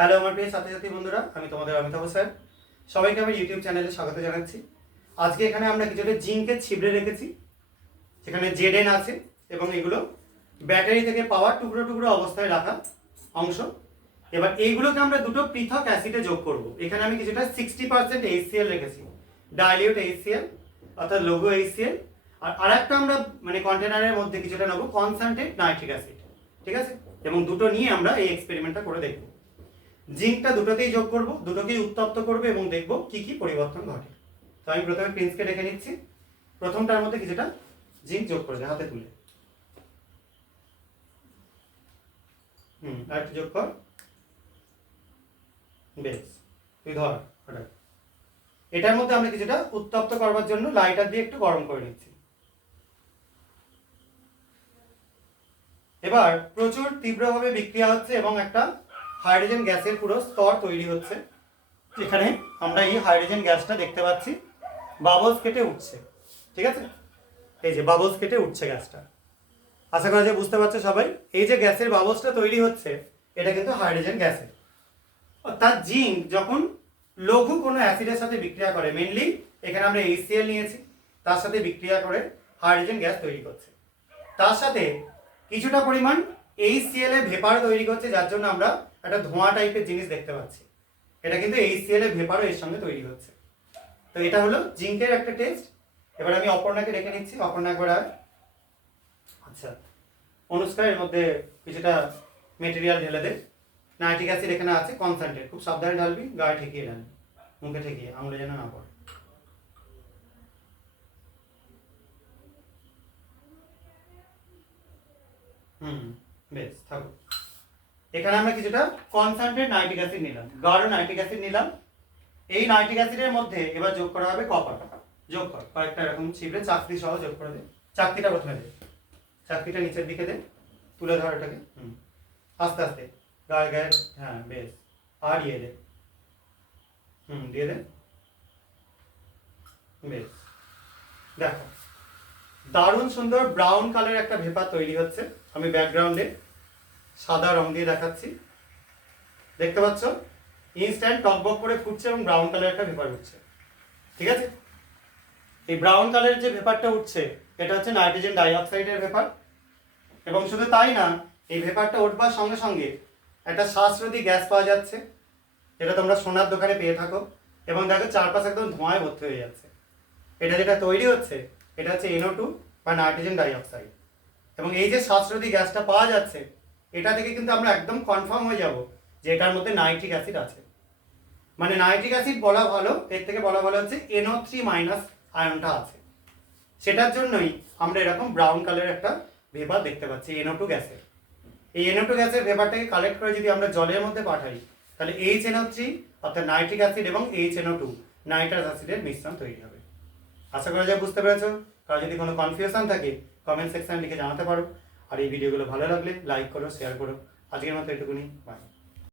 Hello আমার প্রিয় ছাত্রছাত্রী বন্ধুরা, আমি তোমাদের অমিতাভ স্যার। সবাইকে আমার ইউটিউব চ্যানেলে স্বাগত জানাচ্ছি। আজকে এখানে আমরা কিছুটা জিঙ্কের ছিবড়ে রেখেছি, সেখানে জেডেন আছে এবং এগুলো ব্যাটারি থেকে পাওয়া টুকরো টুকরো অবস্থায় রাখা অংশ। এবার এইগুলোকে আমরা দুটো পৃথক অ্যাসিডে যোগ করব। এখানে আমি কিছুটা 60% HCl রেখেছি, ডাইলিউট HCl অর্থাৎ লঘু HCl। আর আরেকটা আমরা কন্টেনারের মধ্যে কিছুটা নেবো কনসেন্ট্রেট নাইট্রিক অ্যাসিড, ঠিক আছে? এবং দুটো নিয়ে আমরা এই এক্সপেরিমেন্টটা করে দেখব। জিঙ্কটা দুটোতেই যোগ করব, দুটোকেই উত্তপ্ত করবে এবং দেখব কি কি পরিবর্তন ঘটে। তো আমি প্রথমে প্রিন্সকে ডেকে নিচ্ছি। প্রথমটার মধ্যে কিছুটা জিঙ্ক যোগ করবে হাতে তুলে। আর একটু যোগ কর। বেশ, তুই ধর ওটা। এটার মধ্যে আমরা কিছুটা উত্তপ্ত করবার জন্য লাইটার দিয়ে একটু গরম করে নিচ্ছি। এবার প্রচুর তীব্রভাবে বিক্রিয়া হচ্ছে এবং একটা হাইড্রোজেন গ্যাসের পুরো স্তর তৈরি হচ্ছে। এখানে আমরা এই হাইড্রোজেন গ্যাসটা দেখতে পাচ্ছি বাবলস কেটে উঠছে, ঠিক আছে? এই যে বাবলস কেটে উঠছে গ্যাসটা। আশা করা যায় বুঝতে পারছো সবাই। এই যে গ্যাসের বাবলসটা তৈরি হচ্ছে, এটা কিন্তু হাইড্রোজেন গ্যাসের। অর্থাৎ জিঙ্ক যখন লঘু কোনো অ্যাসিডের সাথে বিক্রিয়া করে, মেনলি এখানে আমরা HCl নিয়েছি, তার সাথে বিক্রিয়া করে হাইড্রোজেন গ্যাস তৈরি করছে। তার সাথে কিছুটা পরিমাণ HCl এর ভেপার তৈরি করছে, যার জন্য আমরা একটা ধোঁয়া টাইপের জিনিস দেখতে পাচ্ছি। এটা কিন্তু HCl এর ভেপারও এর সঙ্গে তৈরি হচ্ছে। তো এটা হলো জিঙ্কের একটা টেস্ট। এবার আমি অপর্ণাকে ডেকে নিচ্ছি। অপর্ণা একবার আর। আচ্ছা অনুষ্কা, এর মধ্যে কিছুটা মেটেরিয়াল ঢেলে দে। নাইট্রিক অ্যাসিড এখানে আছে কনসেন্ট্রেট, খুব সাবধানে ঢালবি, গায়ে ঠেকিয়ে ঢালবি, মুখে ঠেকিয়ে, আঙুলে যেন না পড়ে। বেশ থাকো। এখানে আমরা কিছুটা কনসেন্ট্রেট নাইট্রিক অ্যাসিড নিলাম, গাঢ় নাইট্রিক অ্যাসিড নিলাম। এই নাইট্রিক অ্যাসিডের মধ্যে এবার যোগ করা হবে কপার। যোগ কর, কয়েকটা এরকম ছিপড়ে চাকতি সহ যোগ করে দে। চাকতিটা প্রথমে দে, চাকতিটা নিচের দিকে দে, তুলে ধর এটাকে। আস্তে আস্তে গায়ে গায়ে, হ্যাঁ বেশ। আর ইয়ে দে, দিয়ে দে। বেশ, দেখো দারুণ সুন্দর ব্রাউন কালারের একটা ভেপার তৈরি হচ্ছে। আমি ব্যাকগ্রাউন্ডে সাদা রং দিয়ে দেখাচ্ছি, দেখতে পাচ্ছ? ইনস্ট্যান্ট টকবক করে ফুটছে এবং ব্রাউন কালারের একটা ভেপার উঠছে, ঠিক আছে? এই ব্রাউন কালারের যে ভেপারটা উঠছে, এটা হচ্ছে নাইট্রোজেন ডাইঅক্সাইডের ভেপার। এবং শুধু তাই না, এই ভেপারটা উঠবার সঙ্গে সঙ্গে একটা শ্বাসরোধী গ্যাস পাওয়া যাচ্ছে, যেটা তোমরা সোনার দোকানে পেয়ে থাকো। এবং দেখো চারপাশে একদম ধোঁয়ায় ভর্তি হয়ে যাচ্ছে। এটা যেটা তৈরি হচ্ছে, এটা হচ্ছে NO2 বা নাইট্রোজেন ডাইঅক্সাইড। এবং এই যে শ্বাসরোধী গ্যাসটা পাওয়া যাচ্ছে, এটা থেকে কিন্তু আমরা একদম কনফার্ম হয়ে যাব যে এটার মধ্যে নাইট্রিক অ্যাসিড আছে। মানে নাইট্রিক অ্যাসিড বলা ভালো, এর থেকে বলা ভালো হচ্ছে NO3- আয়নটা আছে। সেটার জন্যই আমরা এরকম ব্রাউন কালারের একটা ভেপার দেখতে পাচ্ছি NO2 গ্যাসের। এই NO2 গ্যাসের ভেপারটাকে কালেক্ট করে যদি আমরা জলের মধ্যে পাঠাই, তাহলে HNO3 অর্থাৎ নাইট্রিক অ্যাসিড এবং HNO2 নাইট্রাস অ্যাসিডের মিশ্রণ তৈরি হবে। আশা করা যায় বুঝতে পেরেছো। কারো যদি কোনো কনফিউশন থাকে কমেন্ট সেকশনে লিখে জানাতে পারো। আর এই ভিডিওগুলো ভালো লাগলে লাইক করো, শেয়ার করো। আজকের মতো এটুকুনি, বাই।